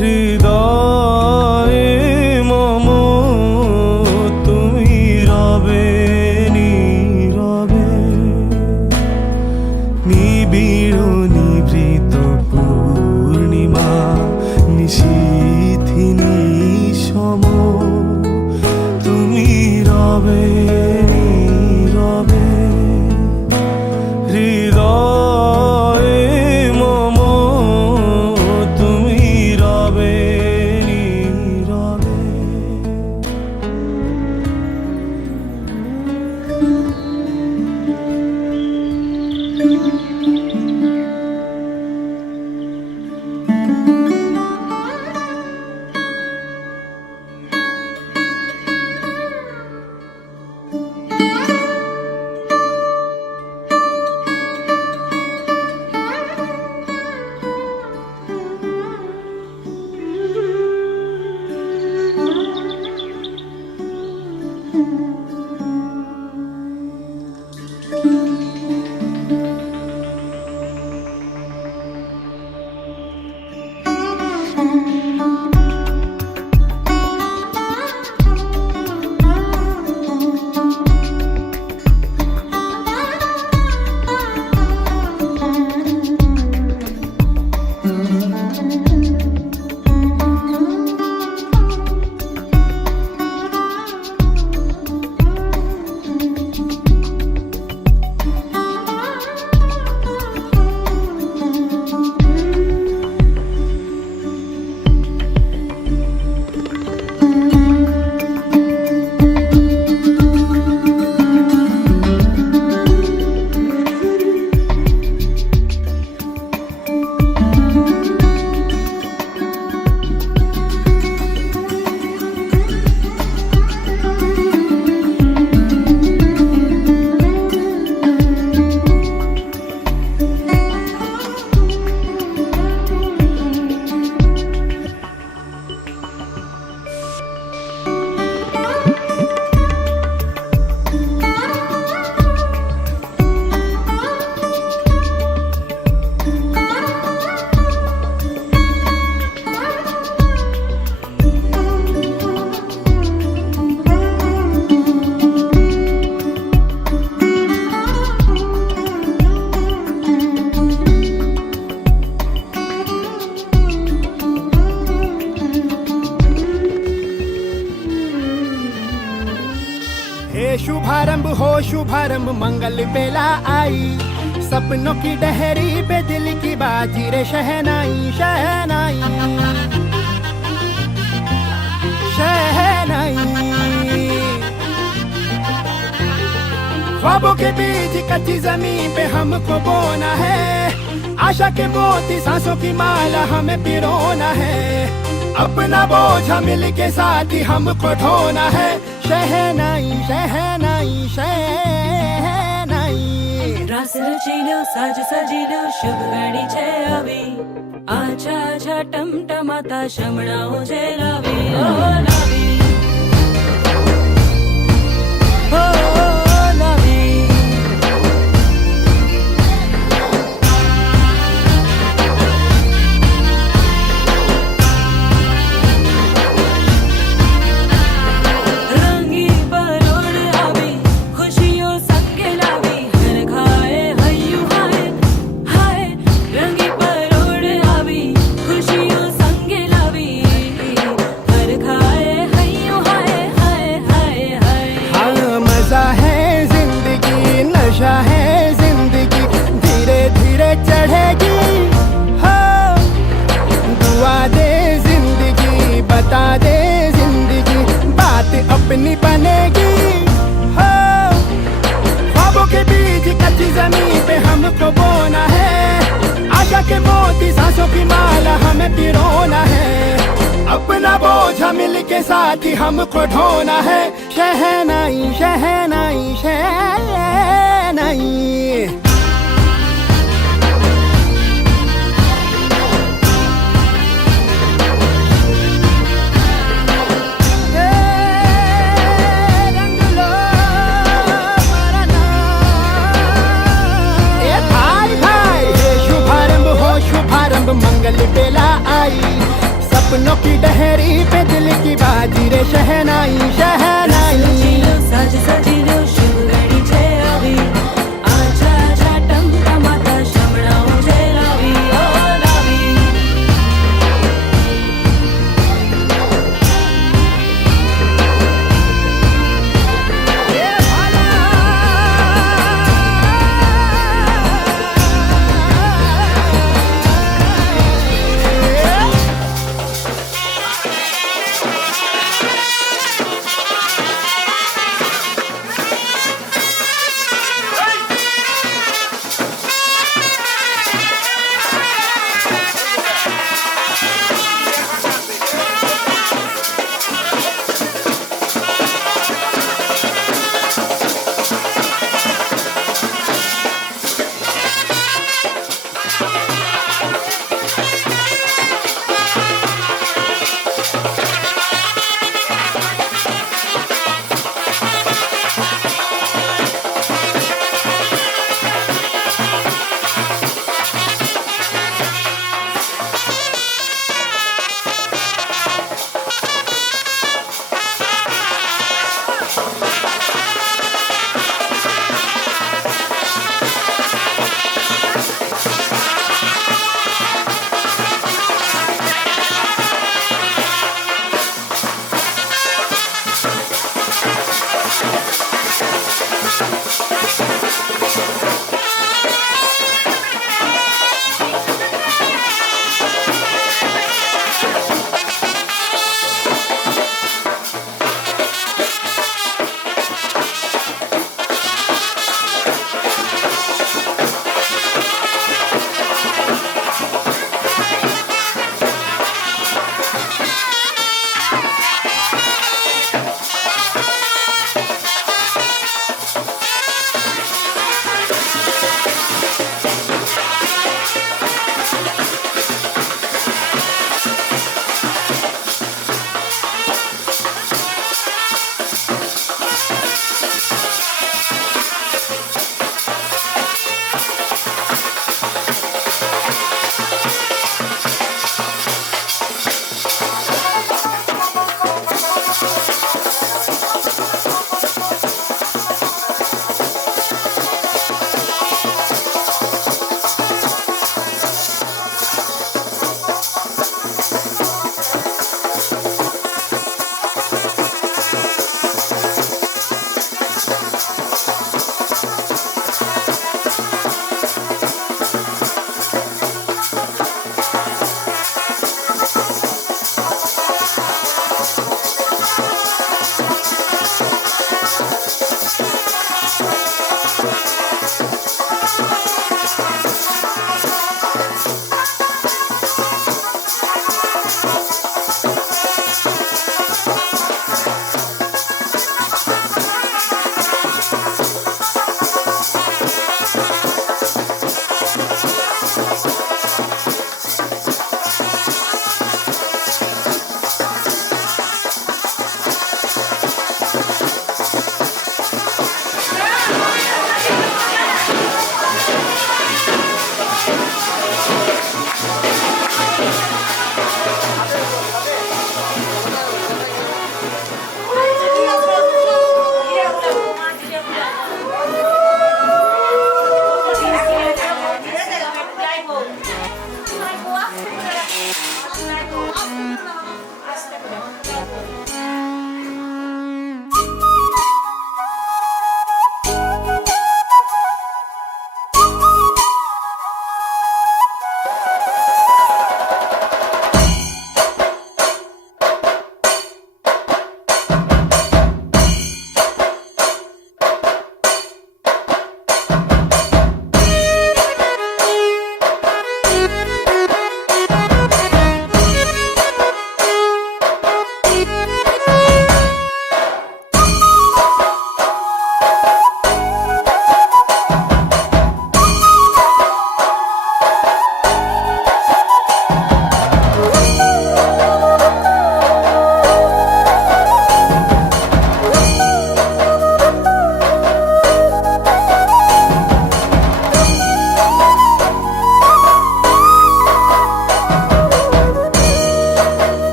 হৃদয়ে মম তুমি রবে নীরবে, নিবিড় নিভৃত পূর্ণিমা নিশীথিনী সম তুমি রবে নীরবে। হৃদয়ে মম তুমি রবে নীরবে। हे शुभारंभ हो शुभारंभ मंगल बेला आई, सपनों की डहरी पे दिल की बाजी रे शहनाई शहनाई शहनाई। ख्वाबों के बीज कच्ची जमीन पे हमको बोना है, आशा के मोती सांसों की माला हमें पिरोना है। अपना बोझा मिल के साथ ही हमको ढोना है, शहनाई शहनाई शहनाई। रास रचिलो साज सजिलो शुभ घड़ी छे આવી, આછા આછા ટમટમાતા શમણાઓ જે લાવી ઓ લાવી ઓ લાવી। है जिंदगी धीरे धीरे चढ़ेगी हो, दुआ दे जिंदगी बता दे जिंदगी बात अपनी बनेगी हो। ख्वाबों के बीज कच्ची जमीन पे हमको बोना है, आशा के मोती सांसों की माला हमें पिरोना है। अपना बोझा मिल के साथ ही हमको ढोना है, शहनाई शहनाई शहनाई। मंगल बेला आई, पे दिल की बाजी रे शहनाई शहनाई સજીલો સાજ સજીલો શુભ ઘડી છે આવી આજા આજા ટમટમાતા શમણાઓ જે લાવી ઓ લાવી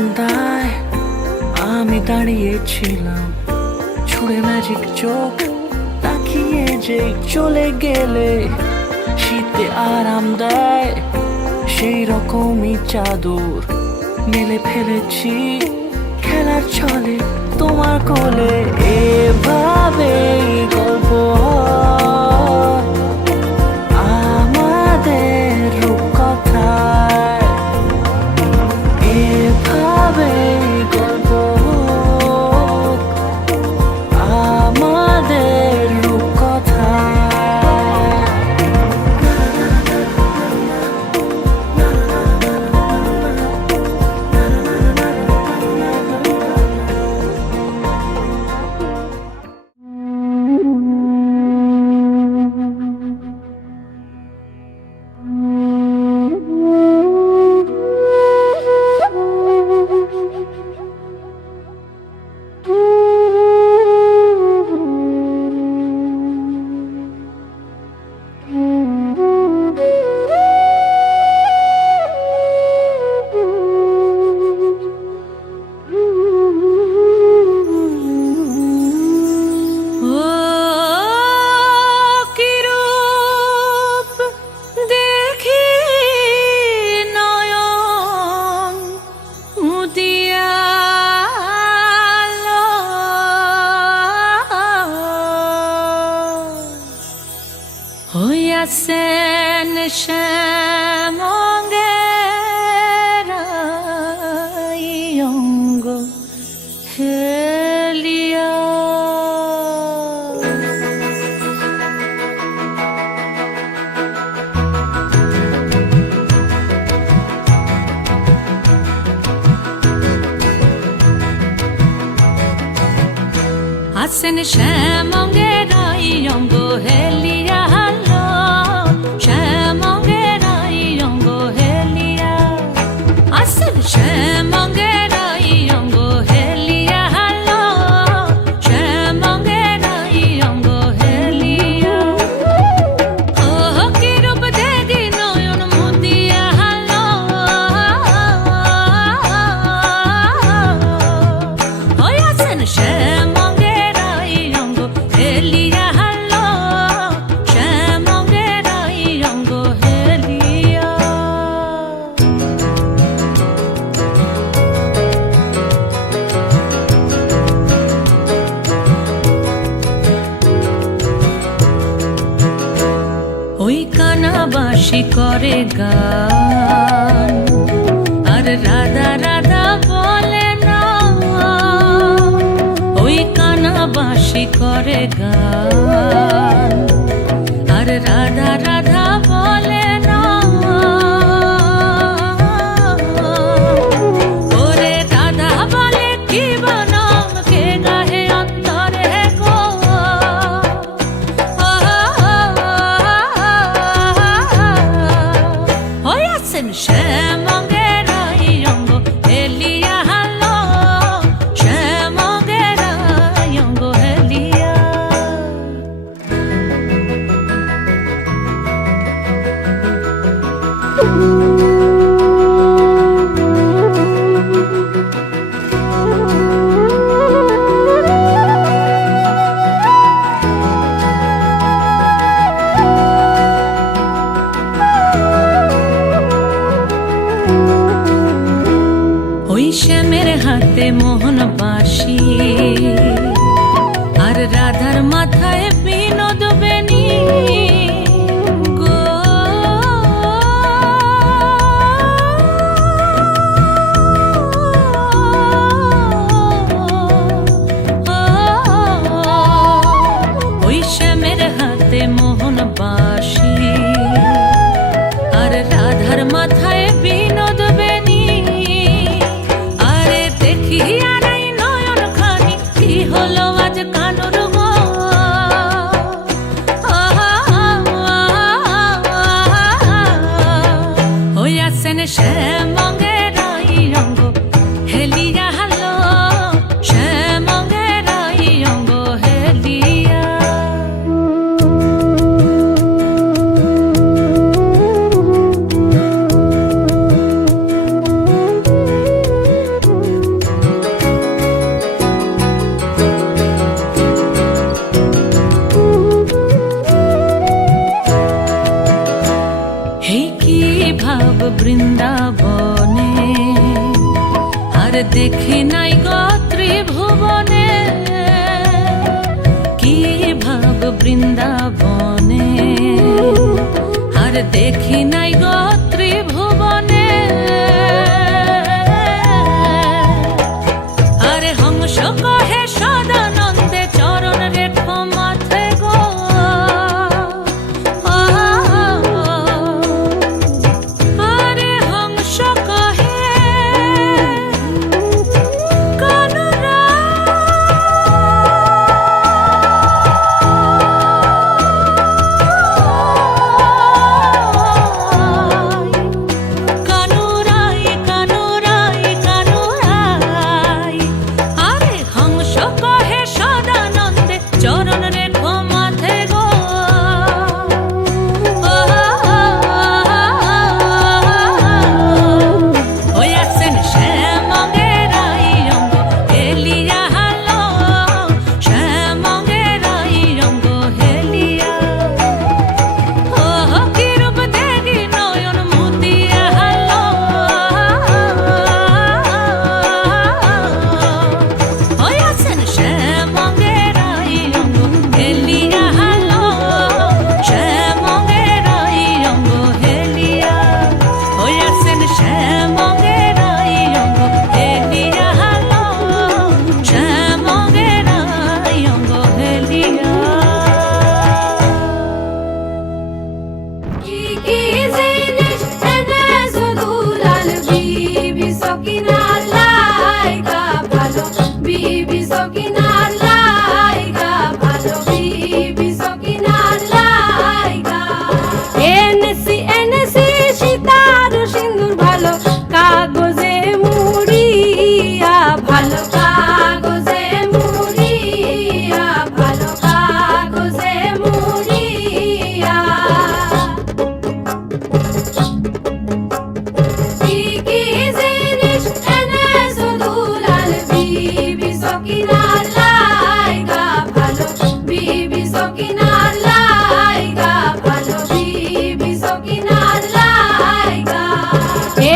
বারান্দায় আমি দাঁড়িয়েছিলাম, ছুঁড়ে ম্যাজিক চোখ তাকিয়ে যে চলে গেলে শীতে আরাম দেয় সেই রকমই চাদর মেলে ফেলেছি খেলার ছলে তোমার কোলে। এভাবে গল্প হয় আমাদের রূপকথায়, এভাবে গল্প হোক আমাদের রূপকথায়। ও কি রূপ দেখি নয়ন উদিয়াল, হইয়াছেন শ্যামঙ্গের অঙ্গ হেলিয়া। আছেন শ্যামঙ্গের অঙ্গ হেলিয়া, হ্যালো শ্যামঙ্গের অঙ্গ হেলিয়া। আছেন শ্যামঙ্গের অঙ্গ হেলিয়া, হ্যালো শ্যামঙ্গের অঙ্গ হেলিয়া। ও কি রূপ দেখি নয়ন মুদিয়া, হ্যালো হইয়াছেন শ্যামঙ্গের অঙ্গ হেলিয়া, হ্যালো শ্যামঙ্গের অঙ্গ হেলিয়া। ওই কানাবাসী করে গান আর রাধা রাধা বলে না, ওই কানাবাসী করে গান আর রাধা রাধা বলে না। ওরে রাধা বলে কি বনম কে গাহে অন্তরে গো, হইয়াছেন শ্যামঙ্গের অঙ্গ হেলিয়া, হ্যালো শ্যামঙ্গের অঙ্গ হেলিয়া। ওই শ্যামের হাতে মোহন বাঁশি আর রাধার মাথায় বিনোদ বেনি গো। ওই শ্যামের হাতে মোহন বাঁশি আর রাধার মাথায় বিনোদ বেনি। আরে দেখি আর এই নয়ন খানি কি হলো আজ কানুর গো, দেখি নাই গো ত্রিভুবনে কি ভাব বৃন্দাবনে, আর দেখি নাই গো ত্রিভুবনে আরে হংস কহে সদানন্দে চরণ রেখো মাথে গো, আরে হংস কহে কানুরাই কানুরাই কানুরাই, আরে হংস কহে সদানন্দে চরণ রেখো মাথে গো, হইয়াছেন শ্যামঙ্গেরাই অঙ্গ হেলিয়া হালো, শ্যামঙ্গেরাই অঙ্গ হেলিয়া কি রূপ দেখি নয়ন মুতিয়া হালো, হইয়াছেন শ্যামঙ্গেরাই অঙ্গ হেলিয়া হালো, শ্যামঙ্গেরাই অঙ্গ হেলিয়া, হইয়াছেন শ্যামঙ্গেরাই অঙ্গ হেলিয়া হালো, শ্যামঙ্গেরাই অঙ্গ হেলিয়া। কি জিনিস এনে দুলাল বিবি সকিনার লাইগা ভালো, বিবি সকিনার লাইগা ভালো, বিবি সকিনার লাইগা। এনেছি এনেছি সীতার সিন্দুর ভালো, কাগজে মুড়িয়া ভালো, কাগজে মুড়িয়া ভালো, কাগজে মুড়িয়া। কি জিনিস এনে দুলাল বিবি সকিনার লাইগা ভালো, বিবি সকিনার লাইগা ভালো, বিবি সকিনার লাইগা।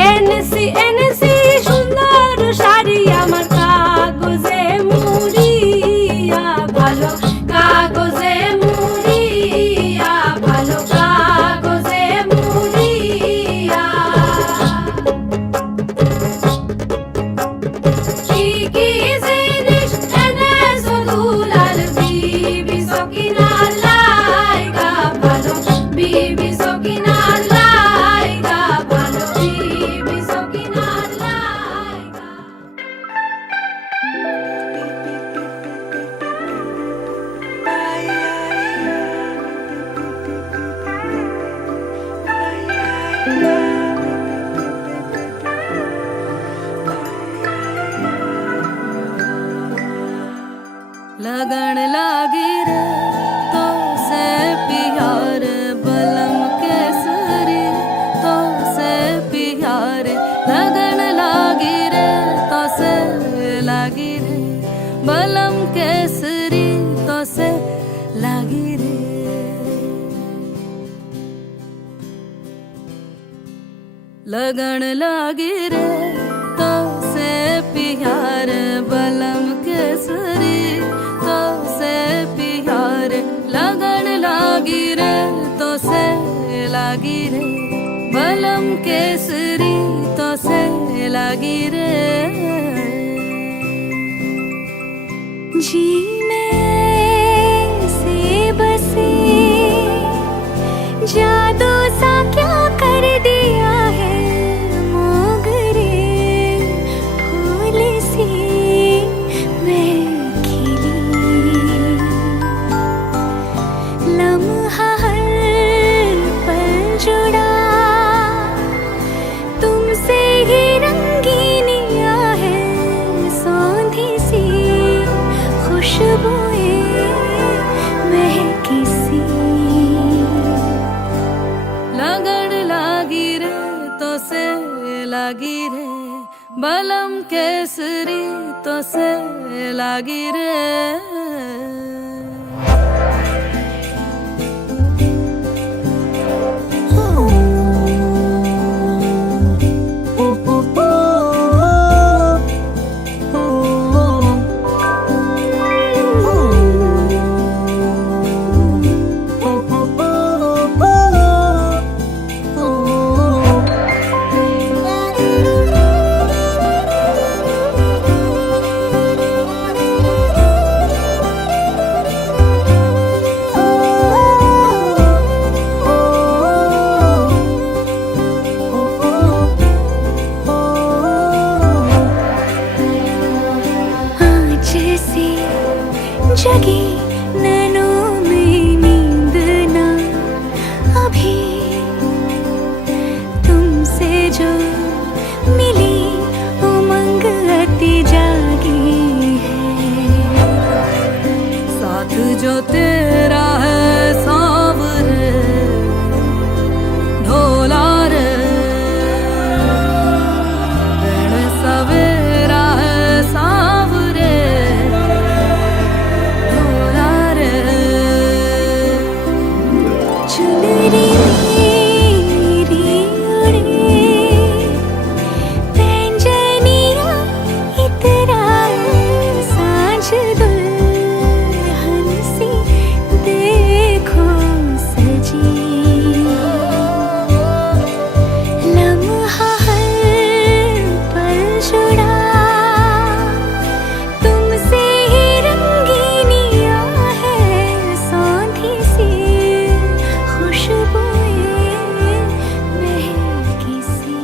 এনেছি এনেছি সুন্দর শাড়ি আমার, কাগজে মুড়িয়া ভালো, কাগজে মুড়িয়া ভালো, কাগজে মুড়িয়া। কি জিনিস এনে দুলাল বিবি সকিনার লাইগা ভালো, বিবি সকিনার লাইগা ভালো, বিবি সকিনার লাইগা। लगन लागी रे तो से प्यार बलम केसरी, तो से प्यार लगन लागी रे तो से लागी रे, बलम केसरी तो से लागी रे। लगन लागी रे तो से प्यार बलम केसरी, तो से प्यार लगन लागी रे तो से लागी रे, बलम केसरी तो से लागी रे। जी में से बसे जादू सा क्या कर दिया है, मोगरे फूल सी मैं खिली, लम्हा हर पल जुड़ा तुमसे ही रंगीनिया है, सौंधी सी खुशबुएं महकी सी। लगन लागी रे तो से लागी रे, बलम केसरी तो से लागी रे। जैसी जगी नैनों में नींद ना अभी तुमसे जो मिली उमंग अति जागी है। साथ जो तेरा है सांवरे ढोला रे, रण सवेरा है सांवरे ढोला रे। चुनरी मेरी उड़े पैंजनिया इतराए सांझ दुल्हन सी देखो सजी। लम्हा हर पल जुड़ा तुमसे ही रंगीनियां है सौंधी सी खुशबुएं महकी सी।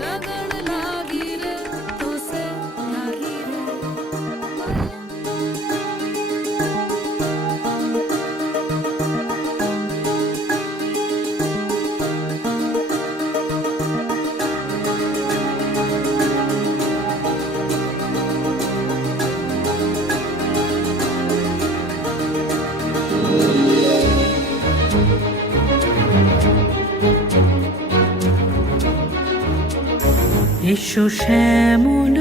लगन लागी रे तो से लागी रे। এসো শ্যামল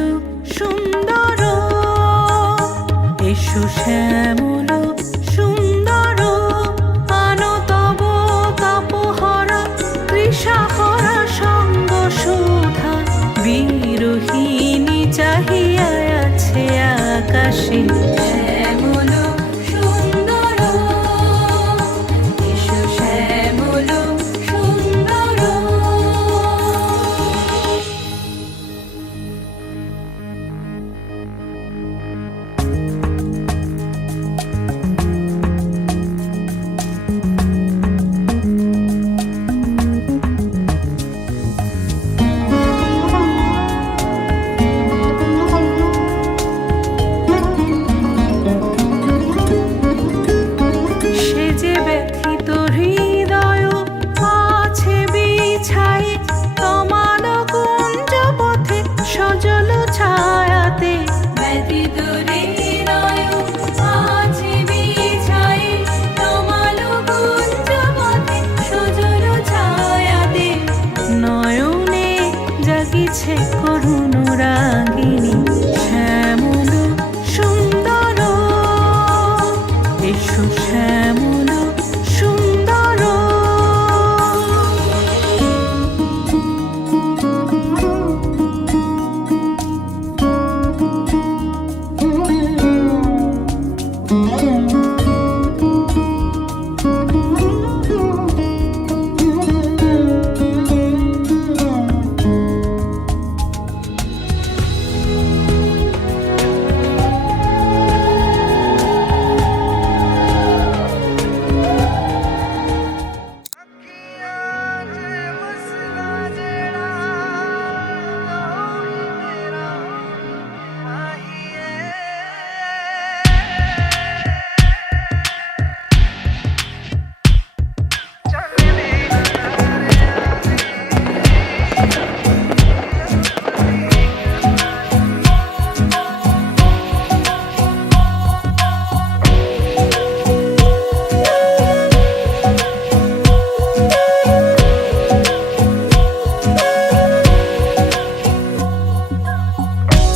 সুন্দর, এসো শ্যামল সুন্দর, আনো তব তাপহরা তৃষাহরা সঙ্গ সুধা। বিরোহিণী চাহিয়া আছে আকাশে শ্যামল সুন্দর, এসো শ্যামল সুন্দর। সে যে ব্যথিত হৃদয় আছে বিছাই তমাল কুঞ্জ পথে সজল ছায়াতে। ব্যথিত হৃদয় আছে বিছাই তমাল কুঞ্জ পথে সজল ছায়াতে। নয়নে জাগিছে করুণ রাগিনী শ্যামল সুন্দর, এসো শ্যামল সুন্দর।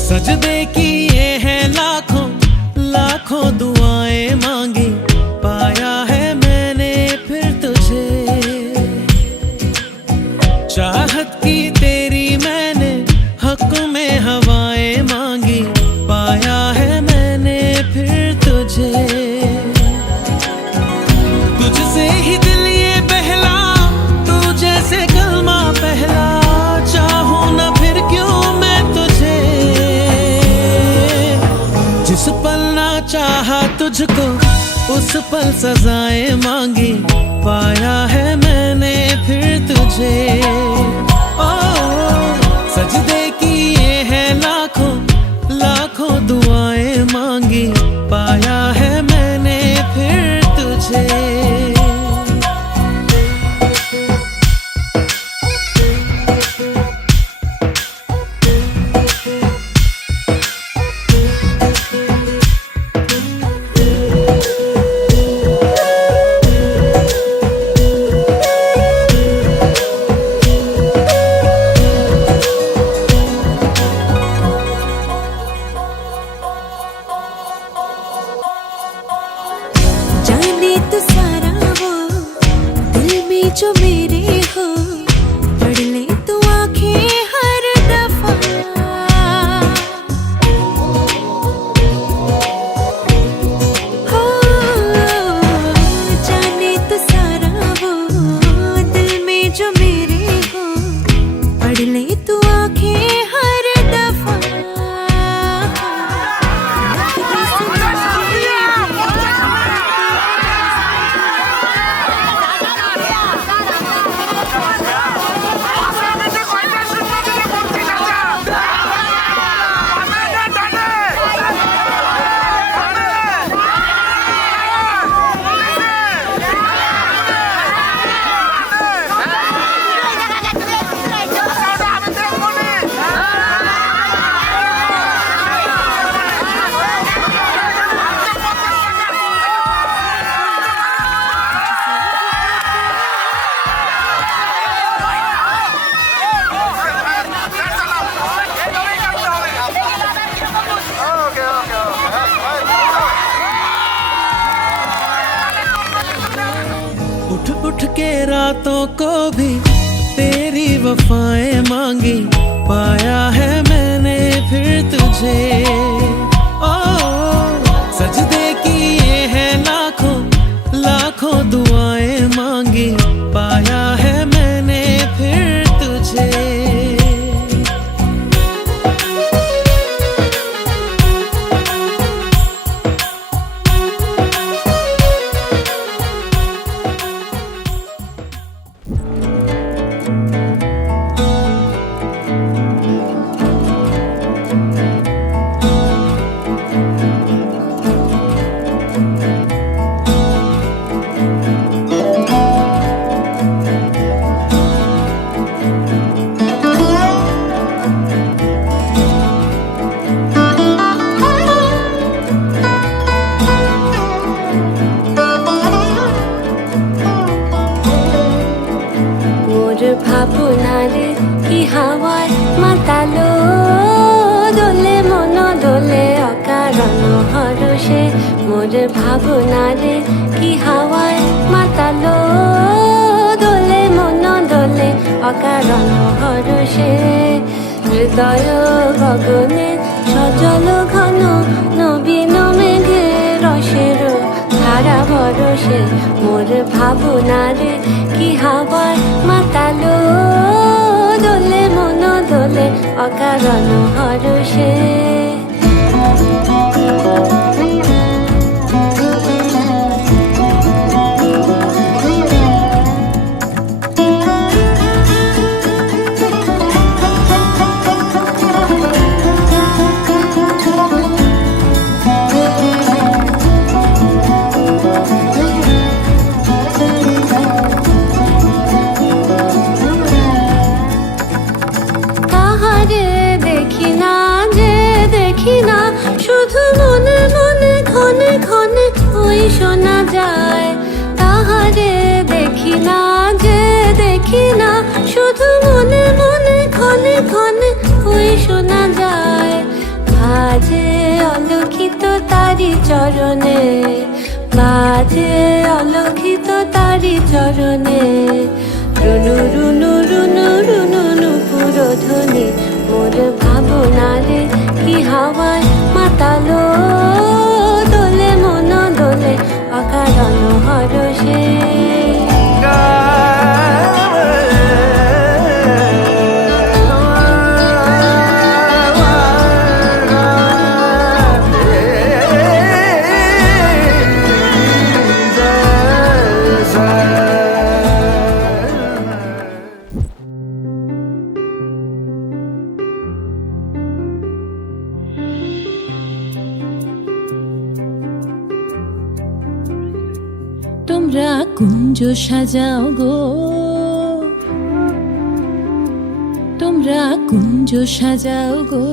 सजदे किए हैं लाखों लाखों दुआएं मांगी, पाया है मैंने फिर तुझे। चाहत की तेरी मैंने हक में हवाएं मांगी, पाया है मैंने फिर तुझे। तुझसे ही दिल ये बहला, तू जैसे कलमा पहला, चाहूं ना फिर क्यों मैं तुझे। जिस पल ना चाहा तुझको उस पल सजाएं मांगी, पाया है मैंने फिर तुझे। ओ सजदे किए हैं लाखों रातों को भी तेरी वफाएं मांगी, पाया है मैंने फिर तुझे। ओ सजदे किए हैं लाखों लाखों दुआएं मांगी, पाया है मैंने फिर तुझे। ভাবনারে কি হাওয়ায় মাতালো দোলে মন দোলে অকারণ হরষে। মোর ভাবনারে কি হাওয়ায় মাতালো দোলে মন দোলে অকারণ হরষে। হৃদয় গগনে সজল ঘন নবীন মেঘে রসের ধারা বরষে। মোর ভাবনারে কি হাওয়ায় মাতালো দোলে মন দোলে অকারণ হরষে। শুধু মনে মনে ক্ষণে ক্ষণে ওই শোনা যায়। তাহারে দেখি না যে দেখি না, শুধু মনে মনে ক্ষণে ক্ষণে ওই শোনা যায়। বাজে অলক্ষিত তারি চরণে, বাজে অলক্ষিত তারি চরণে। রুনু রুনু রুনু রুনু নুপুর ধ্বনি। মোর ভাবনারে কি হাওয়ায় মাতালো দোলে মন দোলে অকারণ হরষে। তোমরা কুঞ্জ সাজাও গো, তোমরা কুঞ্জ সাজাও গো।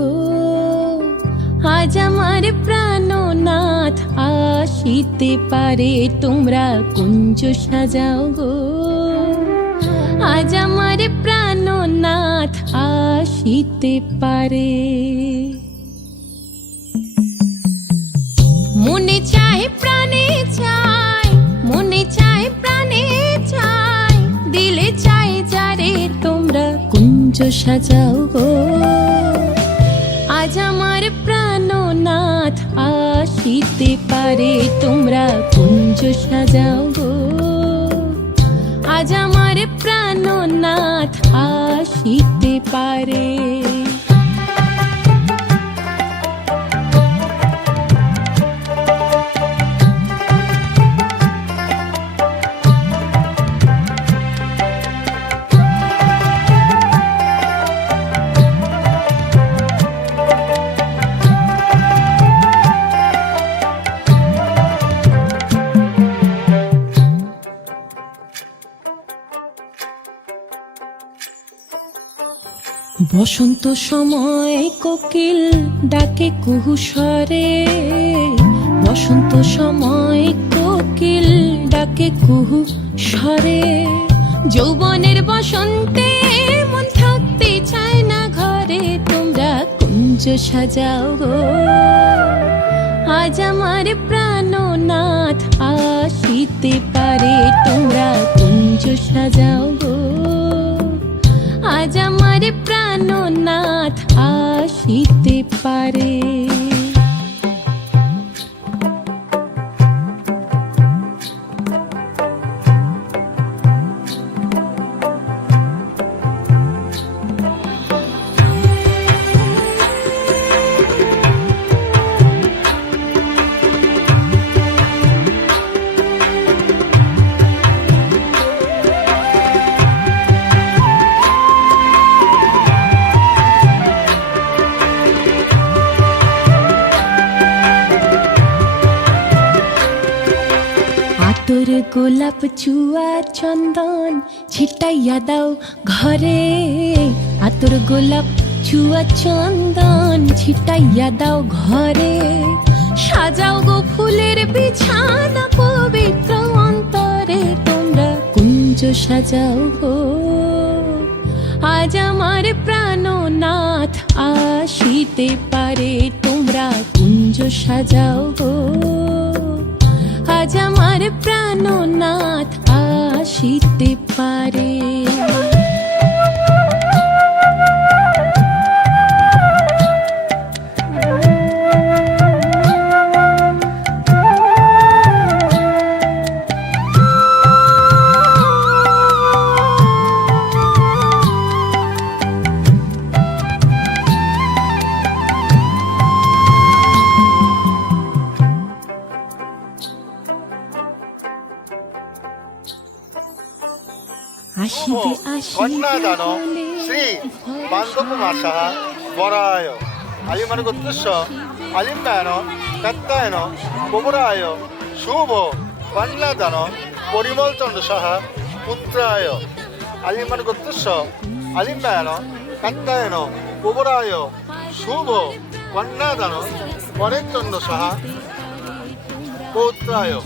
আজ আমার প্রাণনাথ আসিতে পারে, তোমরা কুঞ্জ সাজাও গো। আজ আমার প্রাণনাথ আসিতে পারে। মনে চায় প্রাণে চায়, মনে চায় প্রাণে চায়, দিলে চায় যারে তোমরা কুঞ্জ সাজাও গো। আজ আমার প্রাণনাথ আসিতে পারে, তোমরা কুঞ্জ সাজাও গো। আজ আমার প্রাণনাথ আসিতে পারে। বসন্ত সময় কোকিল ডাকে কুহু স্বরে, বসন্ত সময় কোকিল ডাকে কুহু স্বরে। যৌবনের বসন্তে মন থাকতে চায় না ঘরে, তোমরা কুঞ্জ সাজাও গো। আজ আমার প্রাণ প্রাণনাথ আসিতে পারে তোমরা কুঞ্জ সাজাও গো আজ আমার প্রাণনাথ আসিতে পারে আতর গোলাপ চুয়া চন্দন ছিটাইয়া দাও ঘরে আতর গোলাপ চুয়া চন্দন ছিটাইয়া দাও ঘরে সাজাও গো ফুলের বিছানা পবিত্র অন্তরে তোমরা কুঞ্জ সাজাও গো আজ আমার প্রাণনাথ আসিতে পারে তোমরা কুঞ্জ সাজাও গো আজ আমার প্রাণনাথ আসিতে পারে আসিবে আসিবে 건나다노 বলে শ্রী 반도쿠마샤 বরায় আলিমান গোত্রস্য আলিম্বায়ন কাত্তায়ন কোবরায় শুভ কন্যাদান পরিমল চন্দ্র সাহা পুত্রায় আলিমান গোত্রস্য আলিম্বায়ন কাত্তায়ন কোবরায় শুভ কন্যাদান পরেশ চন্দ্র সাহা পৌত্রায়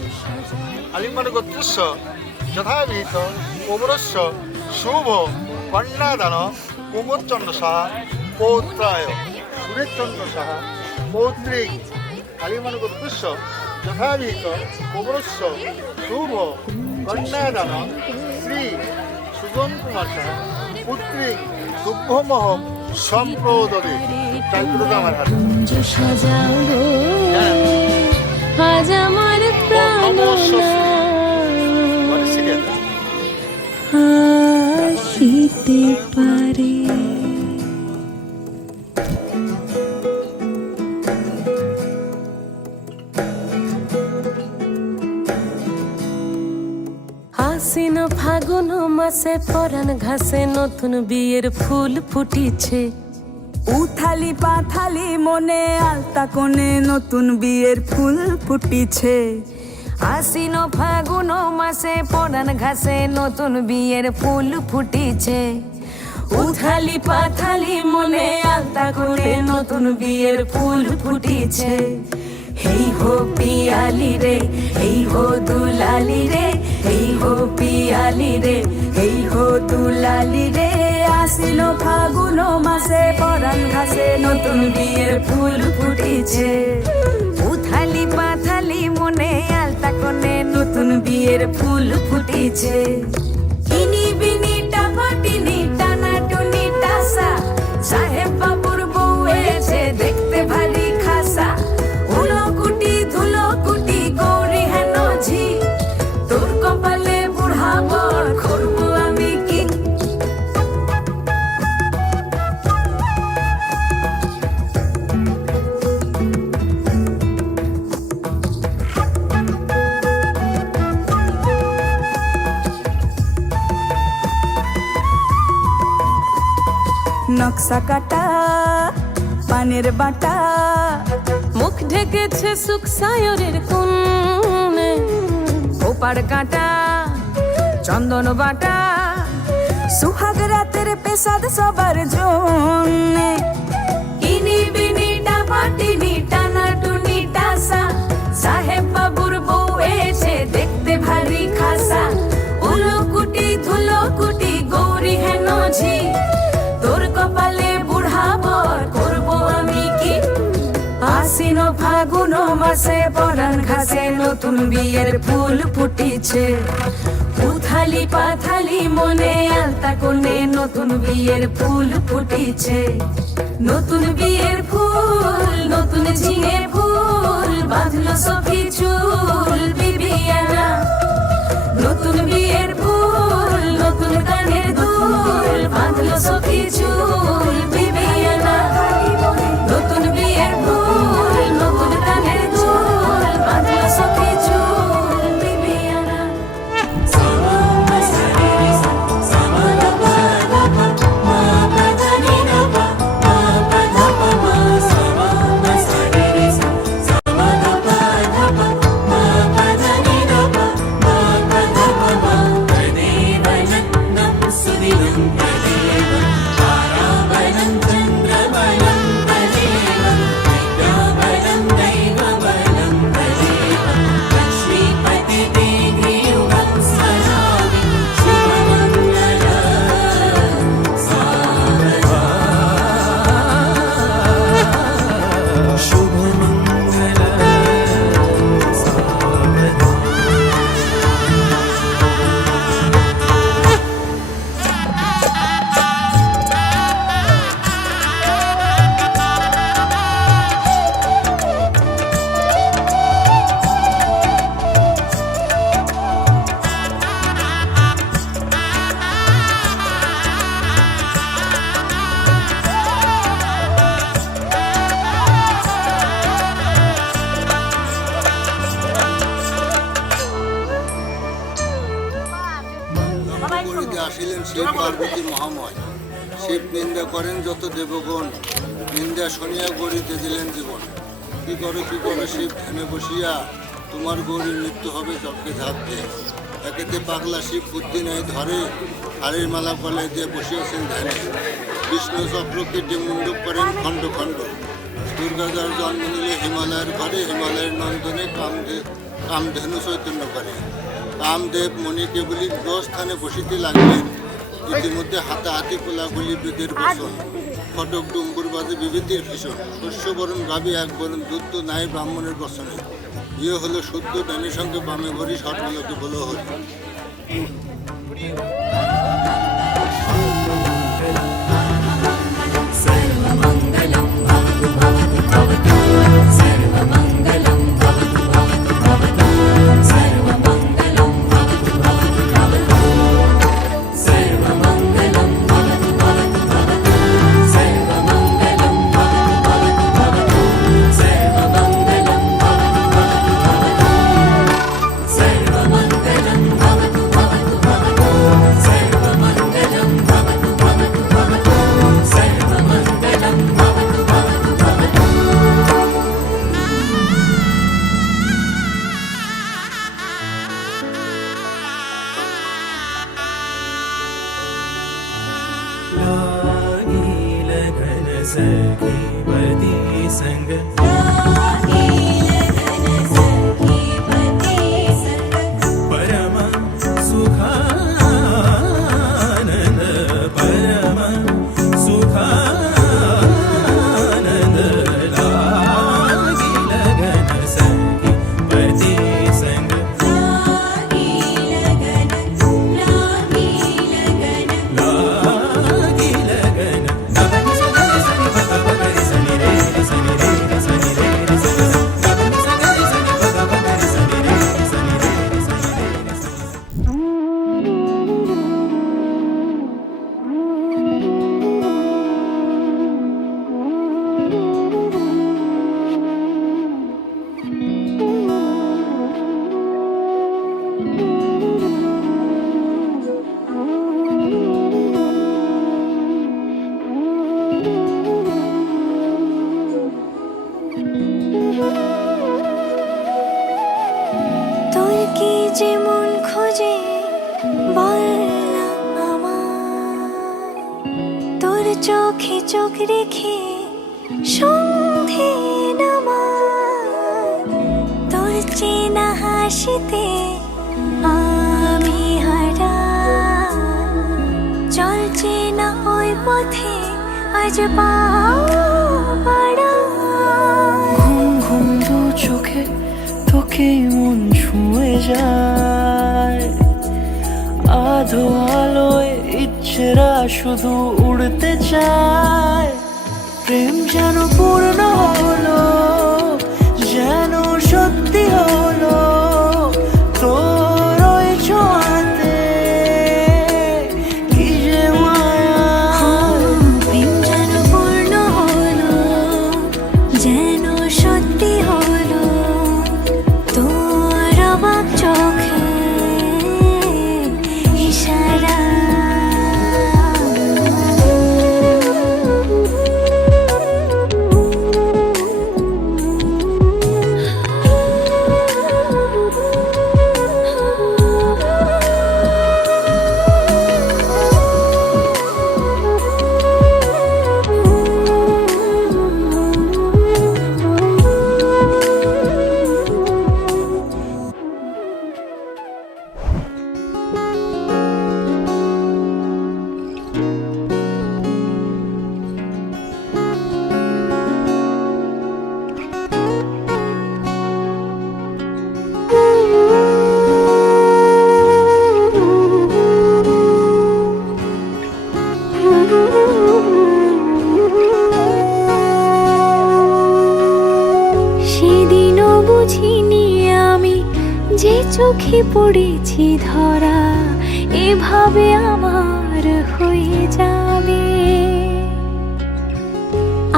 আলিমান গোত্রস্য যথাবিহিত কোমরস্য শুভ কন্যাদান কুমোরচন্দ্র সাহা পৌত্রায় সুরেশচন্দ্র সাহা পৌত্রিক আলিমান গোত্রস্য যথাবিহিত কোমরস্য শুভ কন্যাদান শ্রী সুজন কুমার সাহা পুত্রিক শুভমহ সম্প্রদে চাইত্রদা আমার হাতে কুঞ্জ সাজাও গো আজ আমার প্রাণনাথ আসিতে পারে আশ্বিন ফাগুন মাসে পরাণ ঘাসে নতুন বিয়ের ফুল ফুটিছে উথালি পাথালি মনে আলতা কোণে নতুন বিয়ের ফুল ফুটিছে আশ্বিন ফাগুন মাসে পরাণ ঘাসে নতুন বিয়ের ফুল ফুটিছে উথালি পাথালি মনে আলতা করে নতুন বিয়ের ফুল ফুটিছে হেই হো পিয়ালি রে হেই হো দুলালি রে হেই হো পিয়ালি রে হেই হো দুলালি রে আসিল ফাগুন মাসে পরাণ ঘাসে নতুন বিয়ের ফুল ফুটিছে উথালি পাথালি মনে আলতা কোণে নতুন বিয়ের ফুল ফুটিছে ইনি বিনি টাপাটিনি টানা টুনি টাসা সাহেব বাবুর বউ এসে দেখতে ভারী খাসা উলো কুটি ধুলো কুটি গৌরী হেন ঝি তোর কপালে বুড়া বর করবো আমি কি নকশা কাটা পানের বাটা মুখ ঢেকেছে সুখ সায়রের কোণে ওপার কাটা চন্দন বাটা সুহাগ রাতের পেশাদ সবার জন্যে ইনি বিনি টাপাটিনি টানা টুনি টাসা সাহেব বাবুর বউ এসে দেখতে ভারী খাসা উলো কুটি ধুলো কুটি গৌরী হেন ঝি তোর কপালে বুড়া বর করবো আমি কি আশ্বিন ফাগুন মাসে পরাণ ঘাসে নতুন বিয়ের ফুল ফুটিছে উথালি পাথালি মনে আলতা কোণে নতুন বিয়ের ফুল ফুটিছে নতুন বিয়ের ফুল নতুন ঝিঙে ফুল বাঁধলো সখী চুল বিবিয়ানা নতুন বিয়ের ফুল নতুন কানের দুল বাঁধলো সখী চুল বিবিয়ানা নতুন বিয়ের ফুল নতুন কানের দুল বাঁধলো সখী চুল বিবিয়ানা করিতে আসিলেন শিব পার্বতী মহাময় শিব নিন্দা করেন যত দেবগণ নিন্দা শুনিয়া গড়িতে দিলেন জীবন কি করো শিব ধ্যানে বসিয়া তোমার গৌরীর মৃত্যু হবে চক্রে ঝাঁপ দিয়ে একেতে পাগলা শিব বুদ্ধি নাই ধরে হাড়ের মালা গলায় দিয়ে বসিয়াছেন ধ্যানে বিষ্ণু চক্র কেটে মুন্ডক করেন খণ্ড খণ্ড দুর্গাদার জন্ম নিলে হিমালয়ের ঘরে হিমালয়ের নন্দনে কামধেনু চৈতন্য করে কামদেব মণি কেবলি স্থানে বসিতে লাগলেন ইতিমধ্যে হাতাহাতি কোলাগুলি বেদের বসন ফটক ডুম্বুর বাজে বিভীতির ভীষণ শস্যবরণ গাবি এক বরণ দুধ তো নাই ব্রাহ্মণের বসনে ইয়ে হলো শুদ্ধ ডানের সঙ্গে বামে ভরি সটগুলোকে বলো হরি যেমন খোঁজে বল না আমায় তোর চোখে চোখ রেখে সন্ধে নামায় তোর চেনা হাসিতে আমি হারাই চল চেনা ওই পথে আজ পা বাড়াই ঘুম ঘুম দেখে তোকেই মন ছুঁয়ে যায়। আধো আলোয় ইচ্ছেরা শুধু উড়তে চায়। প্রেম যেন পূর্ণ হলো, যেন সত্যি হলো তোর ওই ছোঁয়াতে, কি যে মায়া। প্রেম যেন পূর্ণ হলো, যেন সত্যি হলো তোর অবাক চোখে ইশারা। সেদিনও বুঝিনি আমি যে চোখে পড়েছি ধরা এভাবে আমার হয়ে যাবে।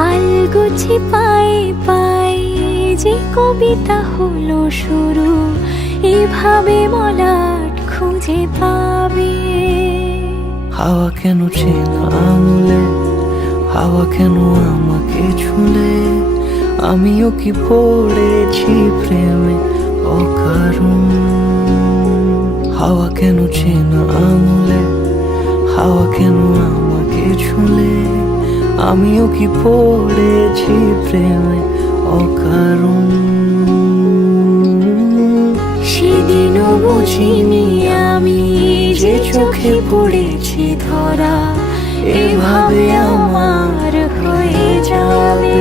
আলগোছে পায়ে পায়ে যে কবিতা হলো শুরু এভাবে মলাট খুঁজে পাবে। হাওয়া কেন চেনা আঙুলে, হাওয়া কেন আমাকে ছুলে, আমিও কি পড়েছি প্রেমে অকারণ। হাওয়া কেন চেনা আঙুলে, হাওয়া কেন আমাকে ছুলে, আমিও কি পড়েছি প্রেমে অকারণ। সেদিনও বুঝিনি আমি যে চোখে পড়েছি ধরা এভাবে আমার হয়ে যাবে।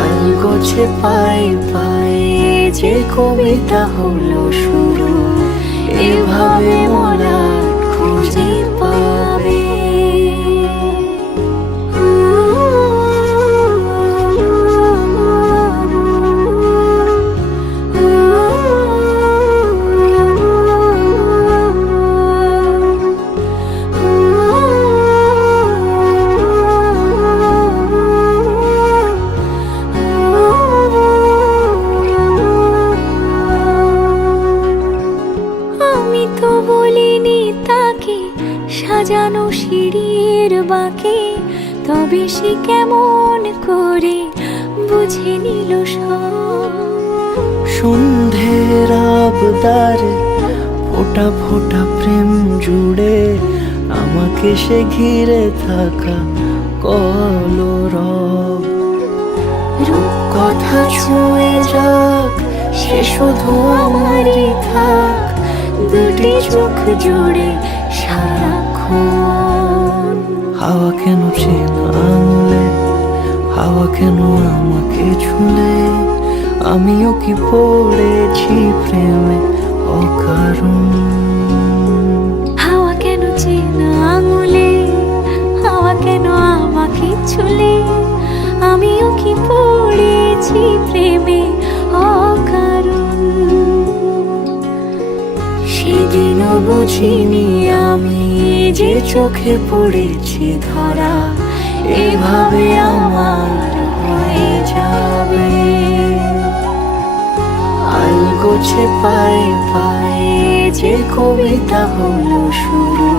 আলগোছে পায়ে পায়ে যে কবিতা হলো শুরু এভাবে মোরা খুঁজে পাবে। সাজানো সিঁড়ির বাঁকে তবে সে কেমন করে বুঝে নিল সব। সন্ধ্যের আবদারে ফোটা ফোটা প্রেম জুড়ে আমাকে সে ঘিরে থাকা কলরব। রূপকথা ছুঁয়ে যাক সে শুধু আমারই থাক, দুটি চোখ জুড়ে সারাক্ষণ। হাওয়া কেন চেনা আঙুলে, হাওয়া কেন আমাকে ছুলে, আমিও কি পড়েছি প্রেমে অকারণ। হাওয়া কেন চেনা আঙুলে, হাওয়া কেন আমাকে ছুলে, আমিও কি পড়েছি প্রেমে অকারণ। সেদিনও বুঝিনি আমি যে চোখে পড়েছি ধরা এভাবে আমার হয়ে যাবে। আলগোছে পায়ে পায়ে যে কবিতা হলো শুরু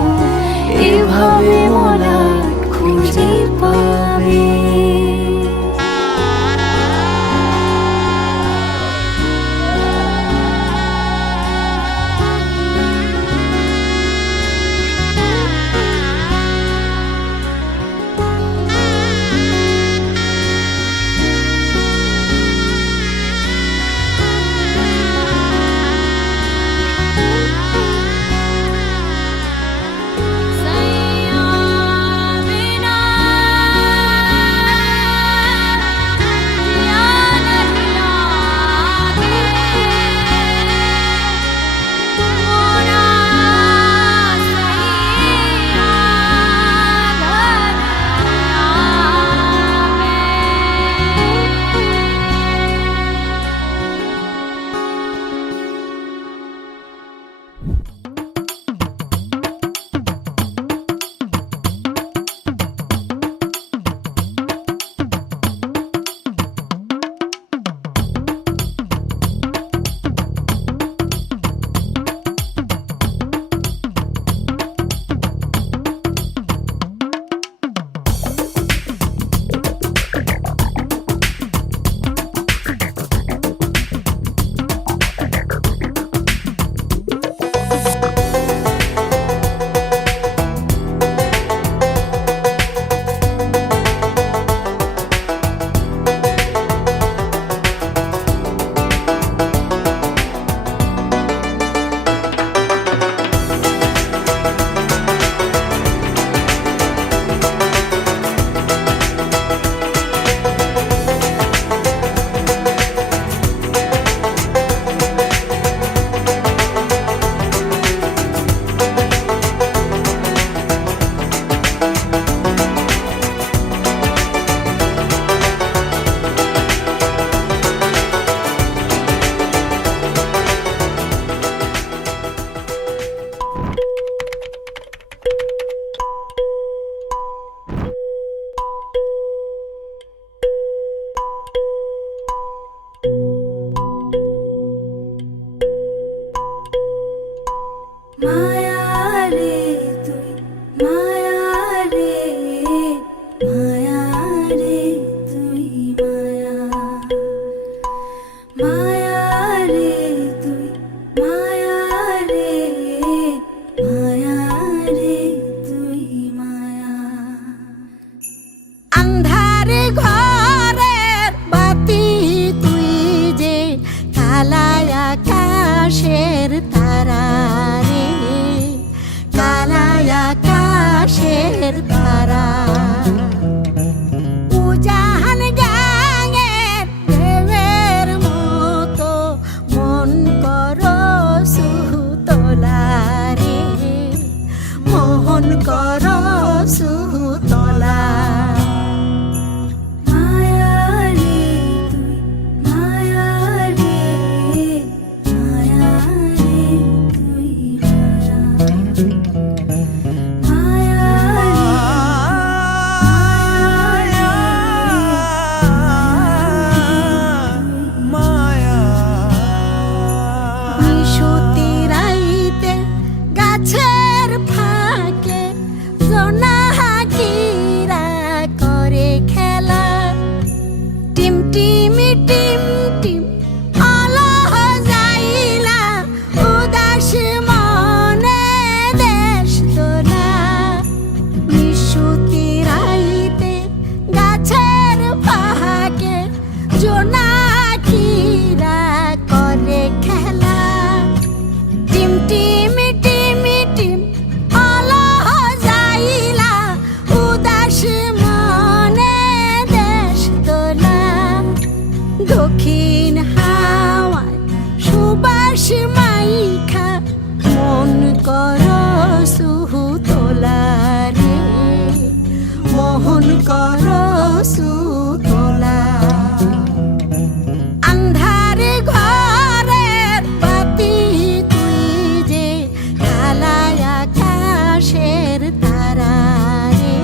এভাবে মোরা খুঁজে পাবে। দক্ষিণ হাওয়ায় সুবাস মাইখা মন কর সুতোলারে মোহন কর সুতোলা আন্ধারে ঘরের বাতি তুই যে কালায় আকাশের তারা রে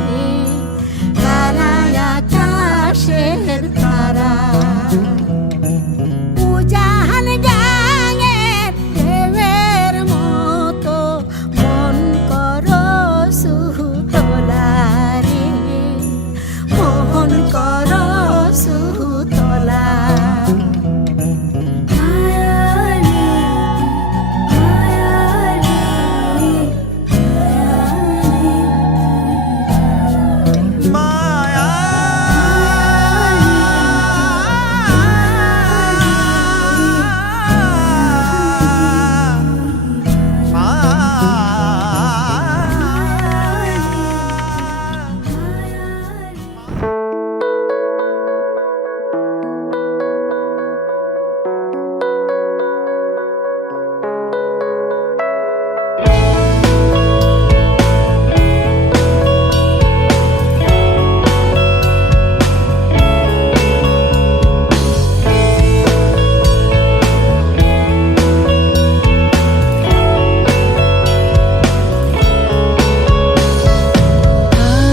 কালায় আকাশের তারা উজাহান গাঙের ঢেউয়ের মতো মন কর সুতোলা রে মোহন কর সুতোলা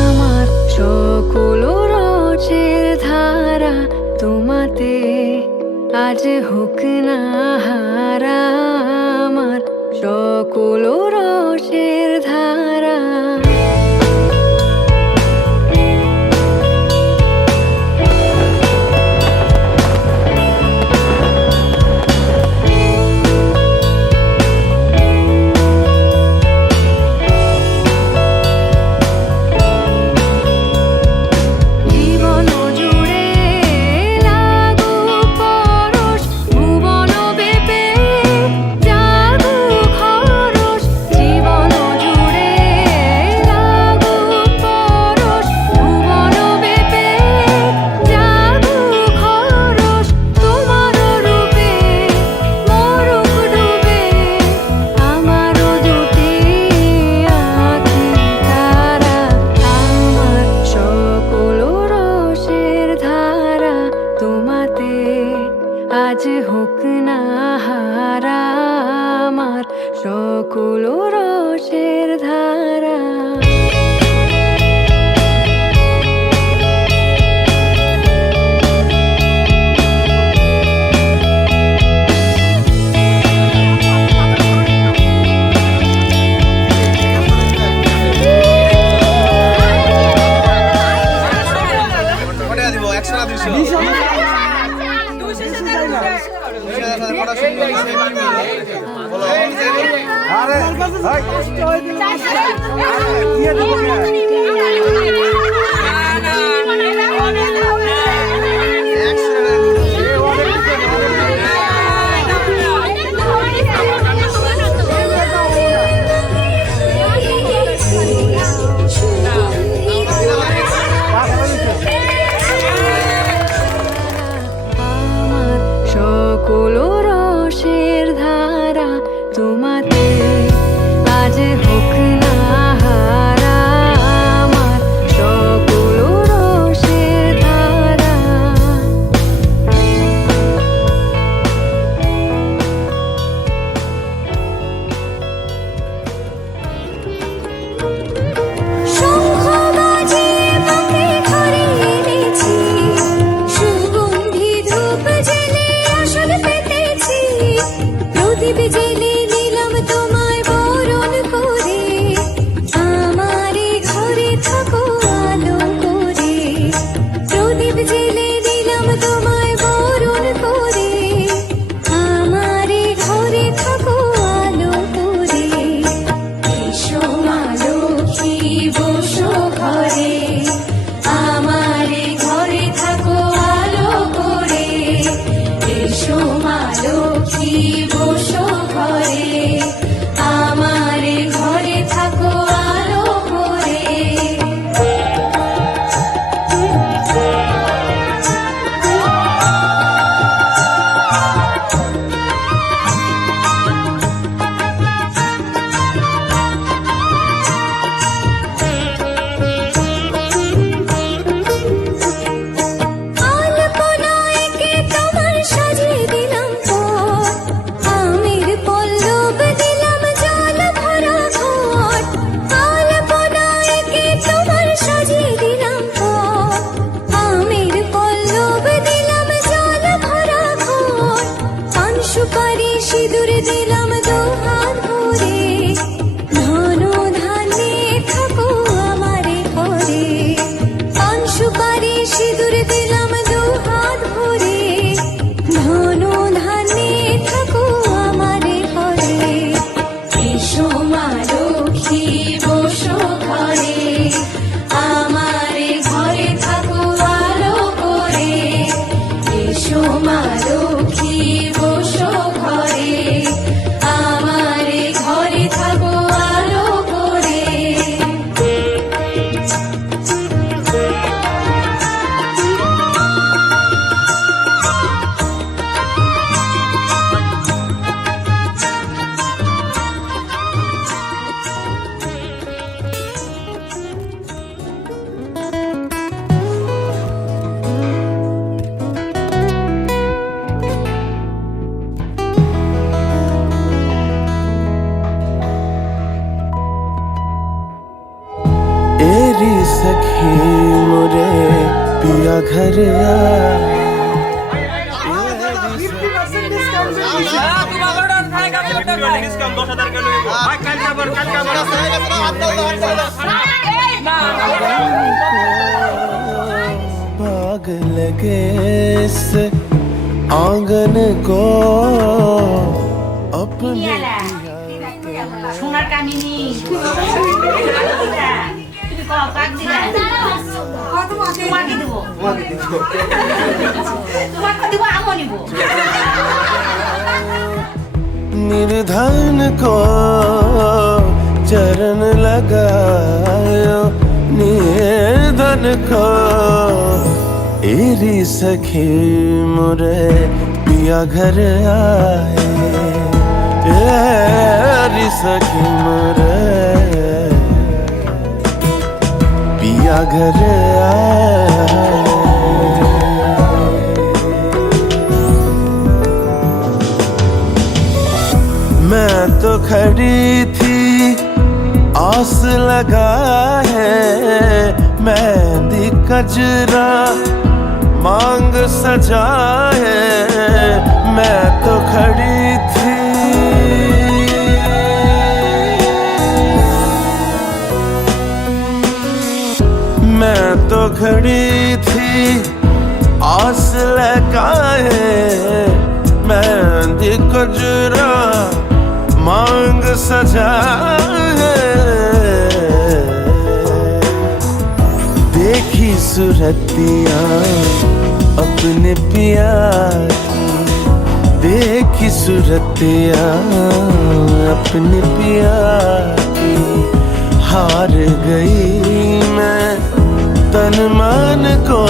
আমার সকল রসের ধারা তোমাতে আজ হোক না হারা আমার সকল রসের ধারা জীবন জুড়ে লাগু পরশ ভুবন বেপে জাগু খরশ জীবন জুড়ে লাগু পরশ ভুবন বেপে জাগু খরশ তোমার রূপে মরুক ডুবে আমার দুটি আঁখি তারা আমার সকল রসের ধারা তোমাতে আজ হোক না হারা আমার সকল রসের ধারা আমার সকল রসের ধারা তোমাতে আজ হোক না হারা আমার সকল রসের ধারা घर आए भाग लगे इस आंगन को अपने সোনার কামিনী তোমাকে দেবো তোমাকে দেবো আমও নিব निर्धन को चरण लगायो निर्धन को एरी सखी मुरे पिया घर आए एरी सखी मुरे पिया घर आए मैं तो खड़ी थी आस लगा है मेहंदी कजरा मांग सजा है मैं तो खड़ी थी मैं तो खड़ी थी आस लगाए मेहंदी कजरा मांग सजा है देखी सूरतिया अपने पिया की देखी सूरतिया अपने पिया की हार गई मैं तन मन को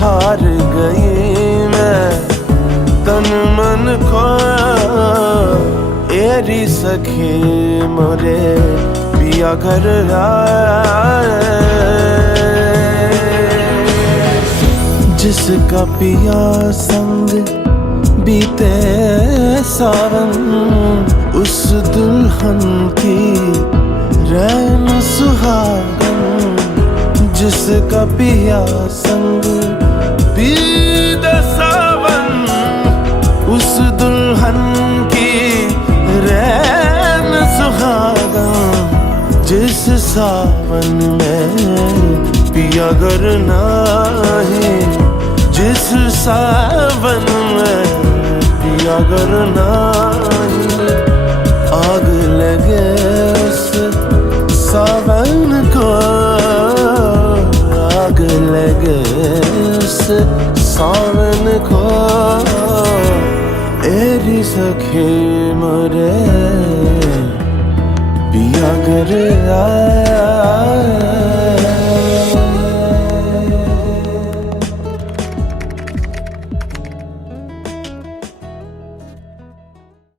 हार गई मैं तन मन को एरी सखी मोरे पिया घर आए जिसका पिया संग बीते सावन उस दुल्हन की रैन सुहागन जिसका पिया संग बीते सावन उस दुल्हन की रैन सुहागन जिस सावन में पिया घर नाही जिस सावन में पिया घर नाही आग लगे उस सावन को आग लगे उस सावन को एरी सखी मरे पिया घर आए